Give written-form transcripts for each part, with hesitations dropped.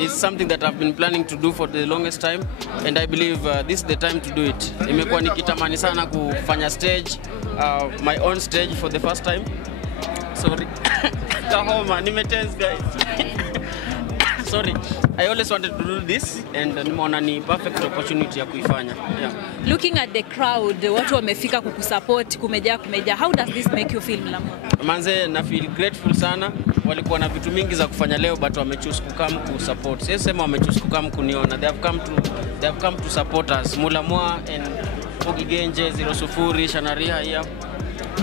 It's something that I've been planning to do for the longest time, and I believe this is the time to do it. Nimekuwa nikitamani sana kufanya stage, my own stage for the first time. Sorry. Kahoma, nimetense guys. Sorry. I always wanted to do this, and nimeona ni perfect opportunity ya kuifanya. Yeah. Looking at the crowd, watu wamefika kukusupport, kumejaa. How does this make you feel, Mlamwa? Manze, na feel grateful sana. Walikuwa na vitu mingi za kufanya leo, but wamechoose kukam kusupport. Sisi sema wamechoose kukam kuniona. They have come to support us. Mlamwa and Ogigenje 00 Shanaria here.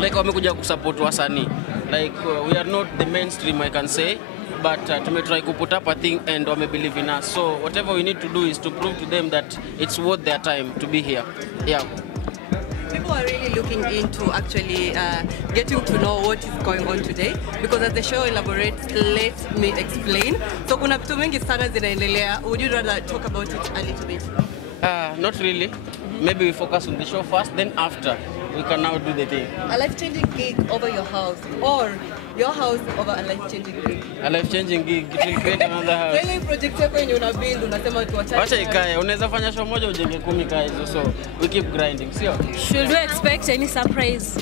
Like wamekuja kusupport wasanii. Like we are not the mainstream, I can say, but tumetry to put up a thing and wame believe in us. So whatever we need to do is to prove to them that it's worth their time to be here. Yeah. People are really looking into actually getting to know what is going on today, because as the show elaborates, let me explain. So kuna vitu mingi sana zinaendelea. Would you rather talk about it a little bit? Not really. Maybe we focus on the show first, then after we can now do the thing. A life-changing gig over your house, or your house over a life-changing gig? A life-changing gig, it will create another house. Really project yako yenye unabuild, unasema tuachane. Wacha ikae, unaweza fanya show moja ujenge 10 kaa hizo, so we keep grinding, sio? Should we expect any surprise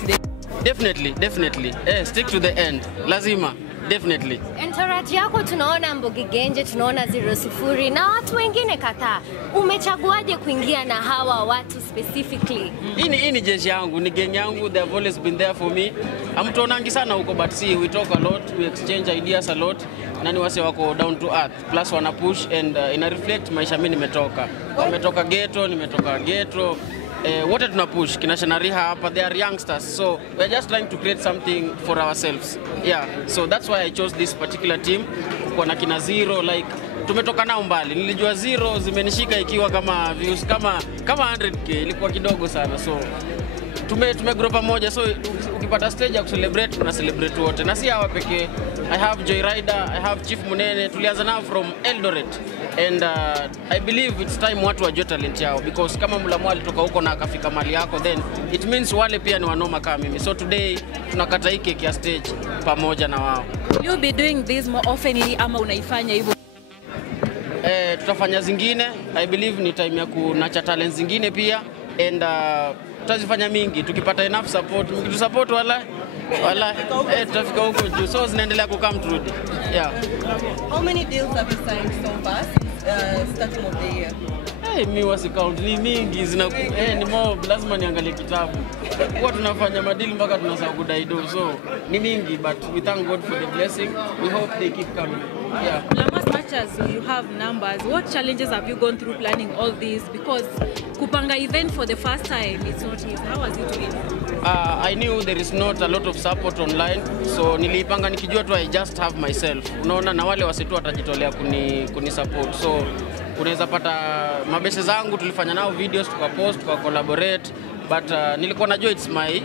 today? Definitely. Stick to the end. Lazima. Definitely. Entourage yako tunaona Mbogigenje, tunaona 00 na watu wengine kadhaa. Umechaguaje kuingia na hawa watu specifically? Hii ni jeshi yangu, ni gang yangu. They have always been there for me. Hamtuonangi sana huko, but see, we talk a lot, we exchange ideas a lot. Na ni wase wako down to earth. Plus wana push and ina reflect maisha mimi nimetoka. Nimetoka ghetto. Wote tuna push kina Shanaria hapa, they are youngsters, so we are just trying to create something for ourselves. Yeah, so that's why I chose this particular team. Kwa na kina Zero, like tumetoka nao mbali. Nilijua Zero zimenishika ikiwa kama views kama 100k, ilikuwa kidogo sana, so tumegrow pamoja, so ukipata stage ya kucelebrate tuna celebrate wote, na si hawa pekee. I have Joy Rider, I have Chief Munene, tulianza nao from Eldoret, and I believe it's time watu wajue talent yao, because kama Mlamwa alitoka huko na akafika mali yako, then it means wale pia ni wanoma kama mimi. So today tunakata hii cake ya stage pamoja na wao. You'll be doing this more often ama unaifanya hivyo? Tutafanya zingine. I believe ni time ya kunacha talent zingine pia, and tutazifanya mingi tukipata enough support. Mkitusupport wala tutafika huko juu, so zinaendelea kukam through. Yeah. How many deals have you signed so far starting of the year? Mimi wasi count ni mingi ni mob, lazima niangalie kitabu. Kwa tunafanya madili mpaka tunasahau kudaido, so ni mingi, but we thank God for the blessing. We hope they keep coming. Yeah. As much as you have numbers, what challenges have you gone through planning all this? Because kupanga event for the first time, it's not easy. How has it been? I knew there is not a lot of support online, so nilipanga nikijua tu I just have myself. Unaona, na wale wasitu watajitolea kuni support. So unaweza pata mabese zangu tulifanya nao videos, tukapost, collaborate, but nilikuwa najua it's my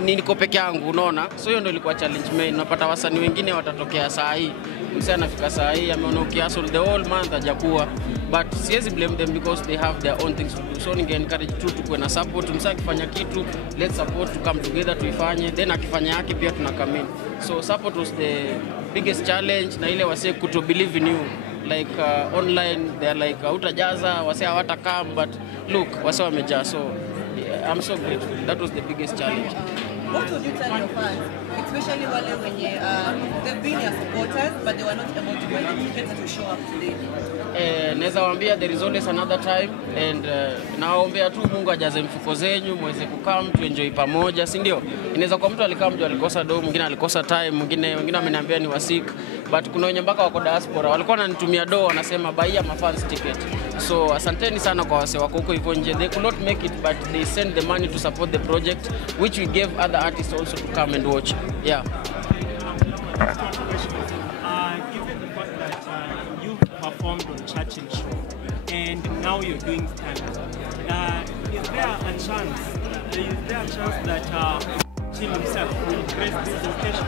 niko peke yangu, unaona. So hiyo ndio ilikuwa challenge main. Unapata wasanii wengine watatokea saa hii. Msee anafika saa hii ameona ukiasol the whole month hajakuwa, but siwezi blame them because they have their own things to do. So ninge encourage tu tukuwe na support. Msee akifanya kitu, let's support, to come together tuifanye, then akifanya yake pia tunakam in. So support was the biggest challenge, na ile wase kuto believe in you. Like online they are like hautajaza, wase hawatakam, but look wase wamejaa. So I'm so grateful. That was the biggest challenge. What would you tell your fans, especially wale wenye they've been your supporters but they were not able to buy the tickets to show up today? Naweza waambia there is always another time, and nawaombea tu Mungu ajaze mfuko zenyu muweze kukam tu enjoy pamoja, si ndio? Inaweza kwa mtu alikaa mtu alikosa do, mwingine alikosa time, mwingine ameniambia ni wasik, but kuna wenye mpaka wako diaspora walikuwa wananitumia do, wanasema buy my fans ticket. So asanteni sana kwa wase wako huko hivyo nje. They could not make it, but they send the money to support the project, which we gave other artists also to come and watch. Yeah. Given the fact that you've performed on Churchill Show and now you're doing stand-up, is there a chance that Churchill himself will grace this occasion?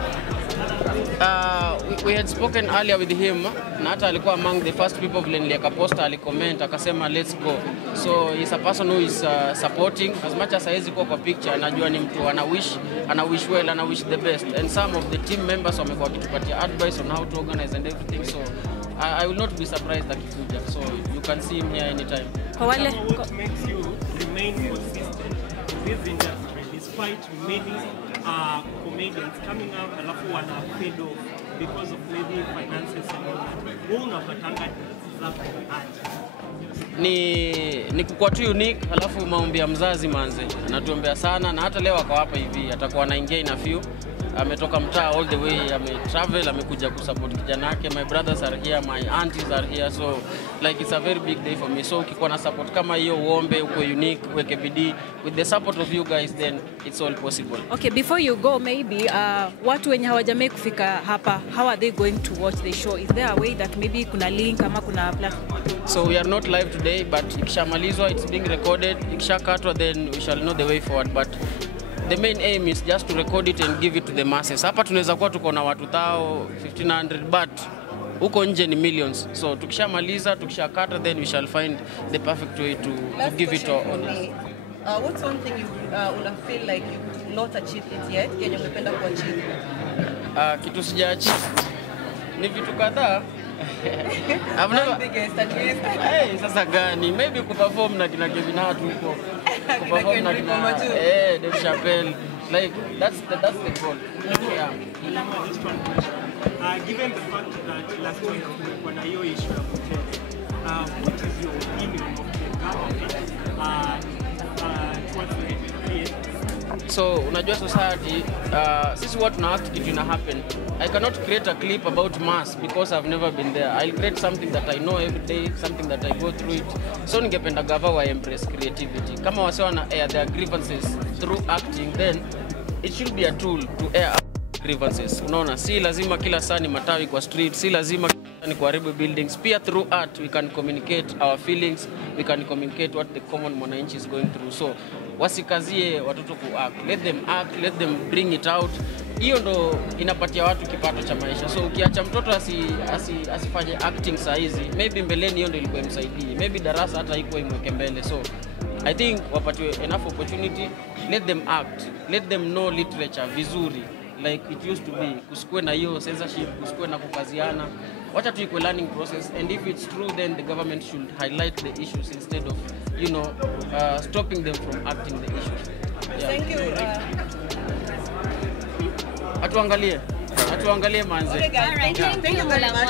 We had spoken earlier with him, na hata alikuwa among the first people vile nilieka poster, alicomment akasema let's go. So he's a person who is supporting as much as hawezi kuwa kwa picture. Anajua ni mtu ana wish well, ana wish the best, and some of the team members wamekuwa wakitupatia advice on how to organize and everything. So I will not be surprised akikuja, so you can see him here anytime. Kwa wale What makes you remain consistent in this industry despite many comedians coming out alafu wana fade off because of maybe finances and all that? Wewe unapatanga zako aje? Ni kukua tu unique, halafu maombi ya mzazi manze. Natuombea sana na hata leo ako hapa hivi atakuwa anaingia in a few. Ametoka mtaa all the way, travel, amekuja kusupport kijana yake. My brothers are here, my aunties are here, so like it's a very big day for me. So ukikuwa na support kama hiyo, uombe, uko unique, weke bidii, with the support of you guys, then it's all possible. Okay, before you go, maybe watu wenye hawajamai kufika hapa, how are they going to watch the show? Is there a way that maybe kuna link ama kuna platform? So we are not live today, but ikishamalizwa, it's being recorded. Ikishakatwa, then we shall know the way forward. But the main aim is just to record it and give it to the masses. Hapa tunaweza kuwa tuko na watu 1,500, but huko nje ni millions. So tukishamaliza, tukishakata, then we shall find the perfect way to give it to audience. What's one thing you feel like you've not achieved it yet, yenye ungependa kuachieve? Kitu sijaachieve ni vitu kadhaa. I've never... biggest at least. Hey, sasa gani? Maybe kuperform na kina Kevin Hart huko. Kuperform na kina Dave Chappelle. Like that's the goal. Yeah. Just one question. Given the fact that last week when I hear issue of what is your opinion of the government towards the creators? So unajua society, sisi what na act kitu ina happen. I cannot create a clip about mass because I've never been there. I'll create something that I know every day, something that I go through it. So ningependa gava wa embrace creativity. Kama wase wana air their grievances through acting, then it should be a tool to air grievances. Unaona, si lazima kila saa ni matawi kwa street, si lazima ni kuharibu buildings. Pia through art we can communicate our feelings, we can communicate what the common mwananchi is going through. So wasikazie watoto ku act, let them bring it out. Hiyo ndo inapatia watu kipato cha maisha. So ukiacha mtoto asifanye acting saa hizi, maybe mbeleni hiyo ndo ilikuwa imsaidie, maybe darasa hata haikuwa imweke mbele. So I think wapatiwe enough opportunity, let them act, let them know literature vizuri like it used to be. Kusikue na hiyo censorship, kusikue na kukaziana. Wacha tu ikuwe learning process, and if it's true, then the government should highlight the issues instead of, stopping them from acting the issues. Yeah. Thank you. Atuangalie manze. Okay guys, thank you very much.